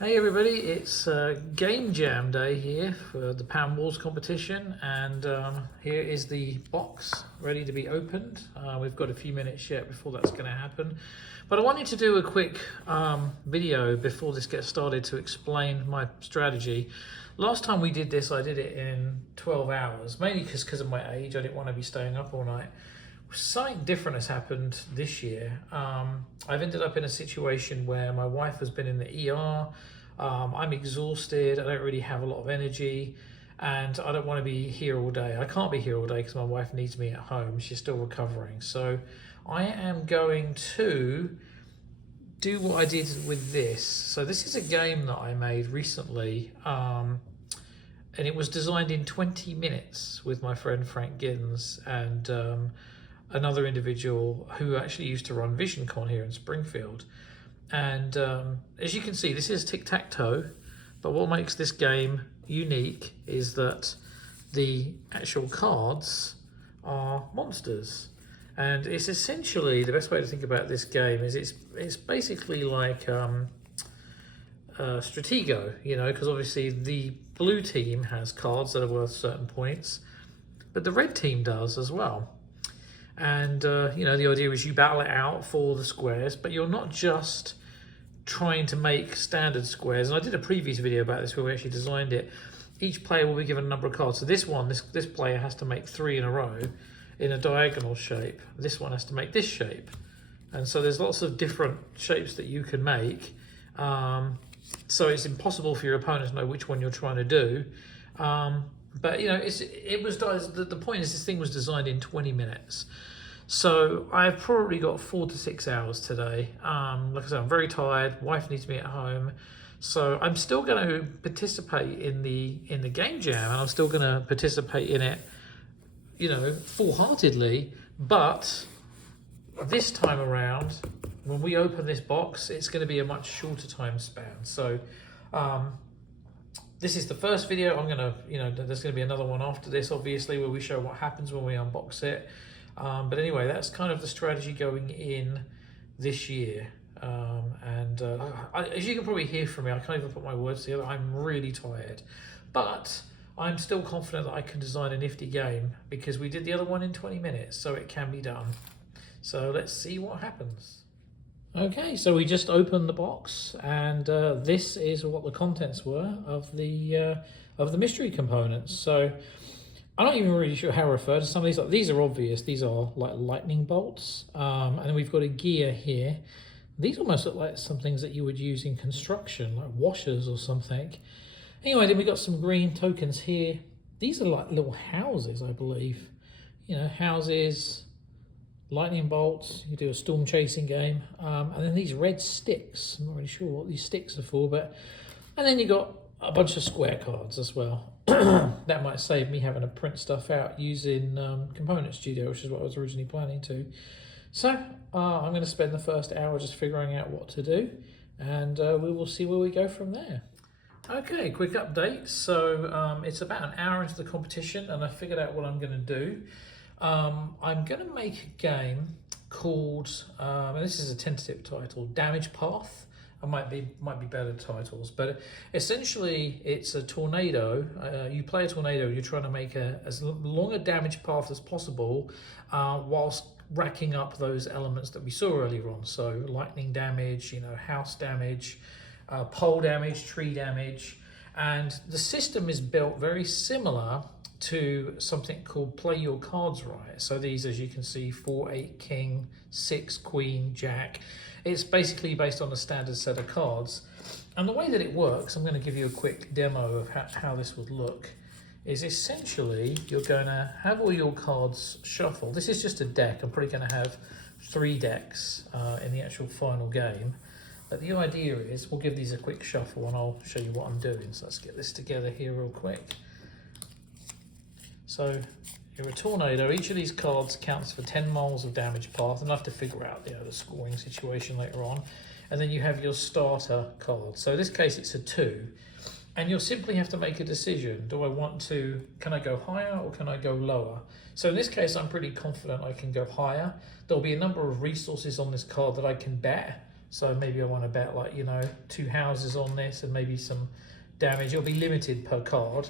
Hey everybody, it's Game Jam Day here for the Pound Wars competition, and here is the box ready to be opened. We've got a few minutes yet before that's going to happen, but I wanted to do a quick video before this gets started to explain my strategy. Last time we did this, I did it in 12 hours, mainly because of my age. I didn't want to be staying up all night. Something different has happened this year. I've ended up in a situation where my wife has been in the ER. I'm exhausted. I don't really have a lot of energy, and I don't want to be here all day. I can't be here all day because my wife needs me at home. She's still recovering. So I am going to do what I did with this. So this is a game that I made recently. And it was designed in 20 minutes with my friend Frank Gins and another individual who actually used to run VisionCon here in Springfield. And as you can see, this is tic-tac-toe, but what makes this game unique is that the actual cards are monsters. And it's essentially, the best way to think about this game is it's basically like Stratego, because obviously the blue team has cards that are worth certain points, but the red team does as well. And, the idea is you battle it out for the squares, but you're not just trying to make standard squares. And I did a previous video about this where we actually designed it. Each player will be given a number of cards. So this player has to make 3 in a row in a diagonal shape. This one has to make this shape. And so there's lots of different shapes that you can make. So it's impossible for your opponent to know which one you're trying to do. But the point is this thing was designed in 20 minutes. So I've probably got 4 to 6 hours today. Like I said, I'm very tired. Wife needs me at home. So I'm still going to participate in the game jam, and I'm still going to participate in it, full-heartedly. But this time around, when we open this box, it's going to be a much shorter time span. So this is the first video. There's going to be another one after this, obviously, where we show what happens when we unbox it. But anyway, that's kind of the strategy going in this year. As you can probably hear from me, I can't even put my words together. I'm really tired. But I'm still confident that I can design a nifty game because we did the other one in 20 minutes, so it can be done. So let's see what happens. Okay, so we just opened the box, and this is what the contents were of the mystery components. So I'm not even really sure how to refer to some of these. These are obvious. These are like lightning bolts, and then we've got a gear here. These almost look like some things that you would use in construction, like washers or something. Anyway, then we got some green tokens here. These are like little houses, I believe. Houses. Lightning bolts, you do a storm chasing game, and then these red sticks. I'm not really sure what these sticks are for, and then you got a bunch of square cards as well. That might save me having to print stuff out using Component Studio, which is what I was originally planning to. So I'm going to spend the first hour just figuring out what to do, and we will see where we go from there. Okay, quick update. So it's about an hour into the competition, and I figured out what I'm going to do. I'm going to make a game called, and this is a tentative title, Damage Path. I might be better titles, but essentially it's a tornado. You play a tornado, you're trying to make as long a damage path as possible whilst racking up those elements that we saw earlier on. So lightning damage, house damage, pole damage, tree damage. And the system is built very similar to something called Play Your Cards Right. So these, as you can see, 4, 8, king, 6, queen, jack. It's basically based on a standard set of cards. And the way that it works, I'm going to give you a quick demo of how this would look, is essentially you're going to have all your cards shuffled. This is just a deck. I'm probably going to have 3 decks in the actual final game. But the idea is we'll give these a quick shuffle and I'll show you what I'm doing. So let's get this together here real quick. So you're a tornado. Each of these cards counts for 10 miles of damage path, and I have to figure out the scoring situation later on. And then you have your starter card. So in this case, it's a 2. And you'll simply have to make a decision. Can I go higher or can I go lower? So in this case, I'm pretty confident I can go higher. There'll be a number of resources on this card that I can bet So maybe I want to bet, like, you know, 2 houses on this and maybe some damage. It'll be limited per card.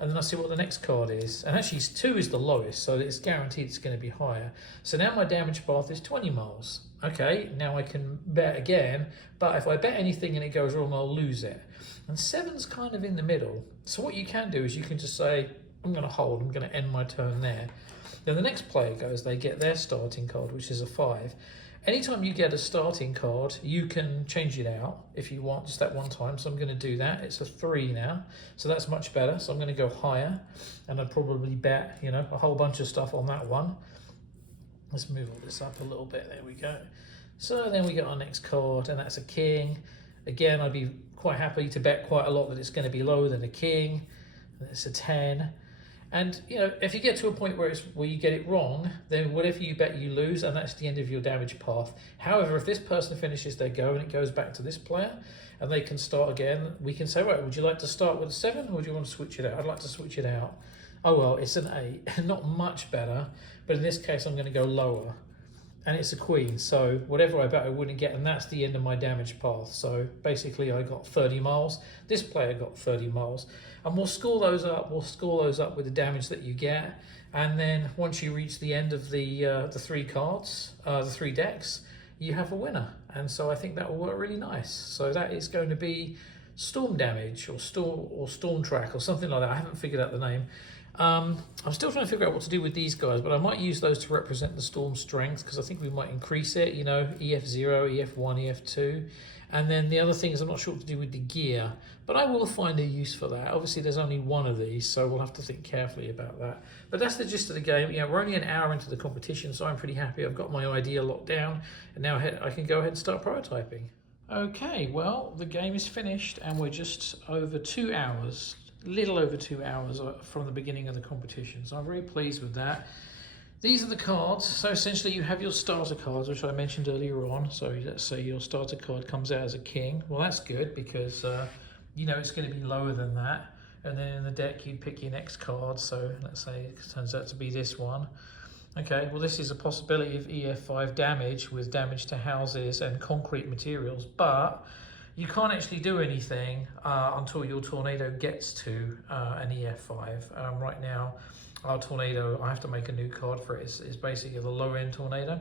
And then I see what the next card is. And actually 2 is the lowest, so it's guaranteed it's going to be higher. So now my damage path is 20 miles. Okay, now I can bet again, but if I bet anything and it goes wrong, I'll lose it. And 7's kind of in the middle. So what you can do is you can just say, I'm going to hold, I'm going to end my turn there. Then the next player goes, they get their starting card, which is a 5. Anytime you get a starting card, you can change it out if you want, just that one time. So I'm going to do that. It's a 3 now, so that's much better. So I'm going to go higher, and I'd probably bet, you know, a whole bunch of stuff on that one. Let's move all this up a little bit. There we go. So then we get our next card, and that's a king. Again, I'd be quite happy to bet quite a lot that it's going to be lower than a king. And it's a 10. And, you know, if you get to a point where you get it wrong, then whatever you bet, you lose, and that's the end of your damage path. However, if this person finishes their go and it goes back to this player and they can start again, we can say, right, would you like to start with a 7 or do you want to switch it out? I'd like to switch it out. Oh, well, it's an 8. Not much better, but in this case, I'm going to go lower. And it's a queen, so whatever I bet I wouldn't get, and that's the end of my damage path. So basically I got 30 miles. This player got 30 miles. And we'll score those up. We'll score those up with the damage that you get. And then once you reach the end of the 3 cards, the 3 decks, you have a winner. And so I think that will work really nice. So that is going to be Storm Damage or Storm Track or something like that. I haven't figured out the name. I'm still trying to figure out what to do with these guys, but I might use those to represent the Storm strength, because I think we might increase it, you know, EF0, EF1, EF2. And then the other thing is I'm not sure what to do with the gear, but I will find a use for that. Obviously, there's only one of these, so we'll have to think carefully about that. But that's the gist of the game. Yeah, we're only an hour into the competition, so I'm pretty happy. I've got my idea locked down, and now I can go ahead and start prototyping. Okay, well, the game is finished, and we're just over 2 hours. Little over 2 hours from the beginning of the competition, so I'm very pleased with that. These are the cards. So essentially you have your starter cards, which I mentioned earlier on. So let's say your starter card comes out as a king. Well, that's good, because you know it's going to be lower than that. And then in the deck you'd pick your next card. So let's say it turns out to be this one. Okay, well, this is a possibility of EF5 damage with damage to houses and concrete materials, but you can't actually do anything until your tornado gets to an EF5. Right now, our tornado, I have to make a new card for it, is basically the low-end tornado.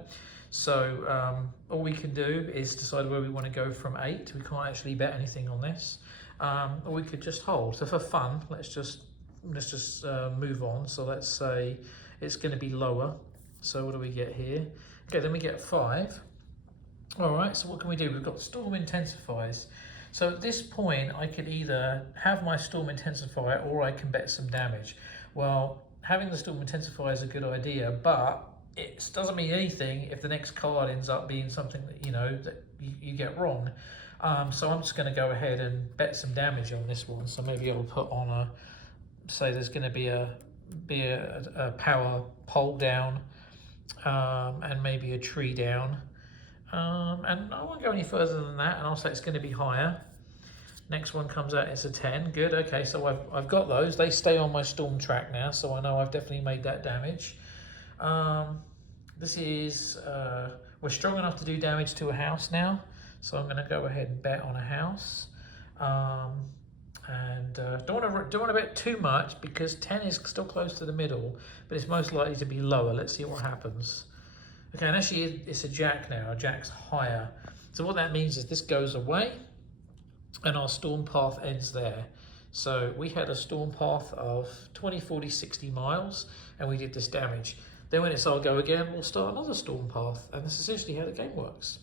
So all we can do is decide where we want to go from 8. We can't actually bet anything on this. Or we could just hold. So for fun, let's just move on. So let's say it's going to be lower. So what do we get here? Okay, then we get 5. All right, so what can we do? We've got Storm Intensifies. So at this point, I could either have my Storm Intensifier or I can bet some damage. Well, having the Storm Intensifier is a good idea, but it doesn't mean anything if the next card ends up being something that, you know, that you get wrong. So I'm just going to go ahead and bet some damage on this one. So maybe I'll put on say there's going to be a power pole down, and maybe a tree down. And I won't go any further than that, and I'll say it's going to be higher. Next one comes out, it's a 10. Good, okay, so I've got those. They stay on my storm track now, so I know I've definitely made that damage. This is, we're strong enough to do damage to a house now, so I'm going to go ahead and bet on a house. Don't want to bet too much, because 10 is still close to the middle, but it's most likely to be lower. Let's see what happens. Okay, and actually it's a jack now. A jack's higher. So what that means is this goes away, and our storm path ends there. So we had a storm path of 20, 40, 60 miles, and we did this damage. Then when it's our go again, we'll start another storm path, and that's essentially how the game works.